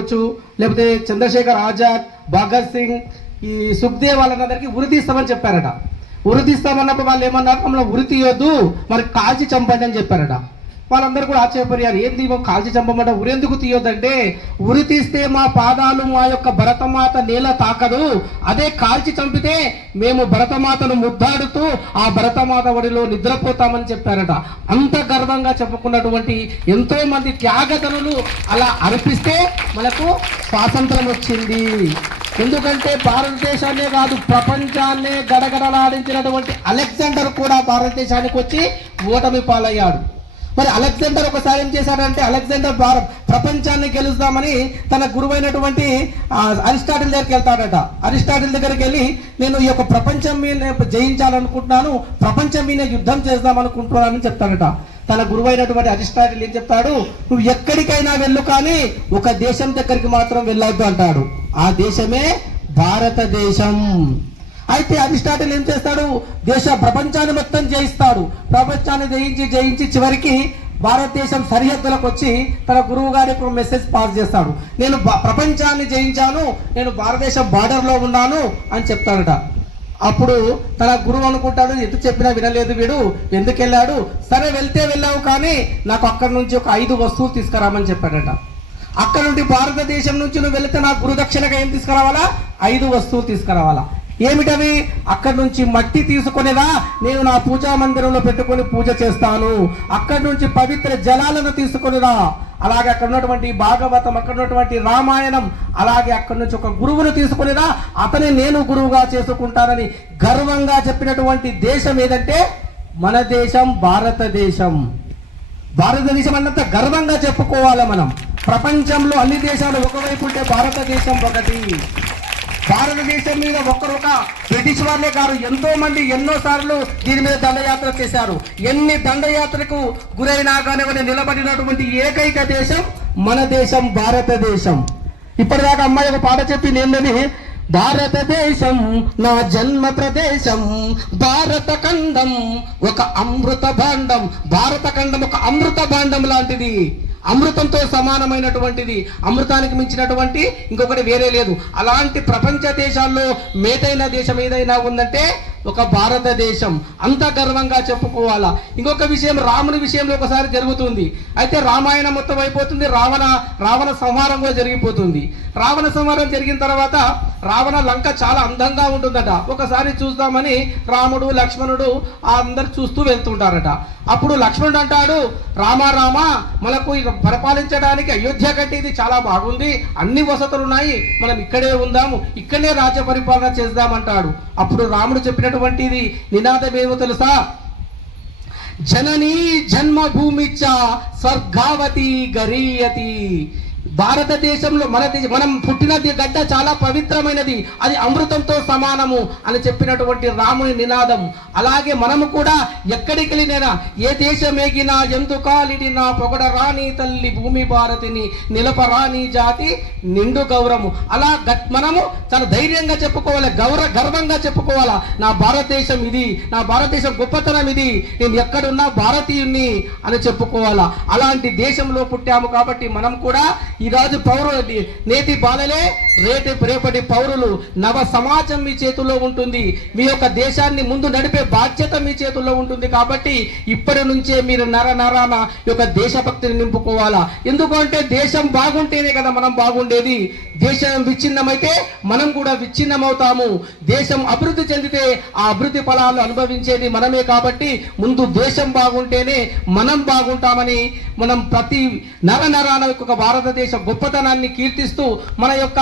కావచ్చు, లేకపోతే చంద్రశేఖర్ ఆజాద్, భగత్ సింగ్, ఈ సుఖ్దేవ్ వాళ్ళందరికీ ఉరి తీస్తామని చెప్పారట. ఉరి తీస్తామన్నప్పుడు వాళ్ళు ఏమన్నారు, మమ్మల్ని ఉరి తీయొద్దు, మరి కాల్చి చంపండి అని చెప్పారట. వాళ్ళందరూ కూడా ఆశ్చర్యపోయారు, ఏంది కాల్చి చంపమంట, ఉరెందుకు తీయొద్దంటే, ఉరి తీస్తే మా పాదాలు మా యొక్క భరతమాత నేల తాకదు, అదే కాల్చి చంపితే మేము భరతమాతను ముద్దాడుతూ ఆ భరతమాత ఒడిలో నిద్రపోతామని చెప్పారట. అంత గర్వంగా చెప్పుకున్నటువంటి ఎంతో మంది త్యాగతనులు అలా అర్పిస్తే మనకు స్వాతంత్రం వచ్చింది. ఎందుకంటే భారతదేశాన్నే కాదు ప్రపంచాన్నే గడగడలాడించినటువంటి అలెగ్జాండర్ కూడా భారతదేశానికి వచ్చి ఓటమి పాలయ్యాడు. మరి అలెగ్జాండర్ ఒకసారి ఏం చేశాడంటే, అలెగ్జాండర్ ప్రపంచాన్ని గెలుస్తామని తన గురువైనటువంటి అరిస్టాటిల్ దగ్గరికి వెళ్తాడట. అరిస్టాటిల్ దగ్గరికి వెళ్ళి, నేను ఈ యొక్క ప్రపంచం మీద జయించాలనుకుంటున్నాను, ప్రపంచం మీద యుద్ధం చేద్దామనుకుంటున్నానని చెప్తాడట. తన గురువైనటువంటి అరిస్టాటిల్ ఏం చెప్తాడు, నువ్వు ఎక్కడికైనా వెళ్ళు కానీ ఒక దేశం దగ్గరికి మాత్రం వెళ్ళొద్దు అంటాడు. ఆ దేశమే భారతదేశం. అయితే అరిస్టాటిల్ ఏం చేస్తాడు, ప్రపంచాన్ని మొత్తం జయిస్తాడు. ప్రపంచాన్ని జయించి చివరికి భారతదేశం సరిహద్దులకు వచ్చి తన గురువు గారికి మెసేజ్ పాస్ చేస్తాడు, నేను ప్రపంచాన్ని జయించాను, నేను భారతదేశం బార్డర్లో ఉన్నాను అని చెప్తాడట. అప్పుడు తన గురువు అనుకుంటాడు, ఎందుకు చెప్పినా వినలేదు వీడు, ఎందుకు వెళ్ళాడు, సరే వెళ్తే వెళ్ళావు కానీ నాకు అక్కడి నుంచి ఒక 5 వస్తువులు తీసుకురామని చెప్పాడట. అక్కడ నుండి భారతదేశం నుంచి నువ్వు వెళితే నా గురుదక్షిణగా ఏం తీసుకురావాలా, 5 వస్తువులు తీసుకురావాలా. ఏమిటవి, అక్కడి నుంచి మట్టి తీసుకునేదా నేను నా పూజా మందిరంలో పెట్టుకొని పూజ చేస్తాను, అక్కడి నుంచి పవిత్ర జలాలను తీసుకునేదా, అలాగే అక్కడ ఉన్నటువంటి భాగవతం, అక్కడ ఉన్నటువంటి రామాయణం, అలాగే అక్కడి నుంచి ఒక గురువును తీసుకునేదా అతని నేను గురువుగా చేసుకుంటానని గర్వంగా చెప్పినటువంటి దేశం ఏదంటే మన దేశం భారతదేశం. భారతదేశం అన్నంత గర్వంగా చెప్పుకోవాలి మనం. ప్రపంచంలో అన్ని దేశాలు ఒకవైపు ఉంటే భారతదేశం ఒకటి. భారతదేశం మీద ఒక్క బ్రిటిష్ వాళ్ళే కాదు, ఎంతో మంది ఎన్నోసార్లు దీని మీద దండయాత్ర చేశారు. ఎన్ని దండయాత్రకు గురైనా కానీ నిలబడినటువంటి ఏకైక దేశం మన దేశం భారతదేశం. ఇప్పటిదాకా అమ్మాయి ఒక పాట చెప్పింది ఏంటని, భారతదేశం నా జన్మ ప్రదేశం, భారత ఖండం ఒక అమృత భాండం. భారత ఖండం ఒక అమృత భాండం లాంటిది, అమృతంతో సమానమైనటువంటిది, అమృతానికి మించినటువంటి ఇంకొకటి వేరే లేదు. అలాంటి ప్రపంచ దేశాల్లో మేటైన దేశం ఏదైనా ఉందంటే ఒక భారతదేశం. అంత గర్వంగా చెప్పుకోవాలా. ఇంకొక విషయం, రాముని విషయంలో ఒకసారి జరుగుతుంది. అయితే రామాయణం మొత్తం అయిపోతుంది, రావణ సంహారం కూడా జరిగిపోతుంది. రావణ సంహారం జరిగిన తర్వాత రావణ లంక చాలా అందంగా ఉంటుందట. ఒకసారి చూద్దామని రాముడు లక్ష్మణుడు అందరు చూస్తూ వెళ్తుంటారట. అప్పుడు లక్ష్మణుడు అంటాడు, రామా మనకు పరిపాలించడానికి అయోధ్య కంటే ఇది చాలా బాగుంది, అన్ని వసతులు ఉన్నాయి, మనం ఇక్కడే ఉందాము, ఇక్కడనే రాజ్య పరిపాలన చేద్దామంటాడు. అప్పుడు రాముడు చెప్పినటువంటిది నినాదం ఏమో తెలుసా, జననీ జన్మభూమిచ్చ స్వర్గావతి గరీయతి. భారతదేశంలో మనం పుట్టిన గడ్డ చాలా పవిత్రమైనది, అది అమృతంతో సమానము అని చెప్పినటువంటి రాముని నినాదం. అలాగే మనము కూడా ఎక్కడికి వెళ్ళినా, ఏ దేశమేగినా ఎందుకాలిడినా పొగడరాని తల్లి భూమి భారతిని నిలపరాని జాతి నిండు గౌరవము. అలా మనము చాలా ధైర్యంగా చెప్పుకోవాలి, గర్వంగా చెప్పుకోవాలా, నా భారతదేశం ఇది, నా భారతదేశం గొప్పతనం ఇది, నేను ఎక్కడున్నా భారతీయుణ్ణి అని చెప్పుకోవాలా. అలాంటి దేశంలో పుట్టాము కాబట్టి మనం కూడా ఈరోజు పౌరులు, నేటి బాలలే రేపటి పౌరులు. నవ సమాజం మీ చేతుల్లో ఉంటుంది, మీ యొక్క దేశాన్ని ముందు నడిపే బాధ్యత మీ చేతుల్లో ఉంటుంది. కాబట్టి ఇప్పటి నుంచే మీరు నరాన యొక్క దేశభక్తిని నింపుకోవాలా. ఎందుకంటే దేశం బాగుంటేనే కదా మనం బాగుండేది. దేశం విచ్ఛిన్నమైతే మనం కూడా విచ్ఛిన్నమవుతాము. దేశం అభివృద్ధి చెందితే ఆ అభివృద్ధి ఫలాలు అనుభవించేది మనమే. కాబట్టి ముందు దేశం బాగుంటేనే మనం బాగుంటామని మనం ప్రతి నరాన యొక్క భారతదేశ గొప్పతనాన్ని కీర్తిస్తూ మన యొక్క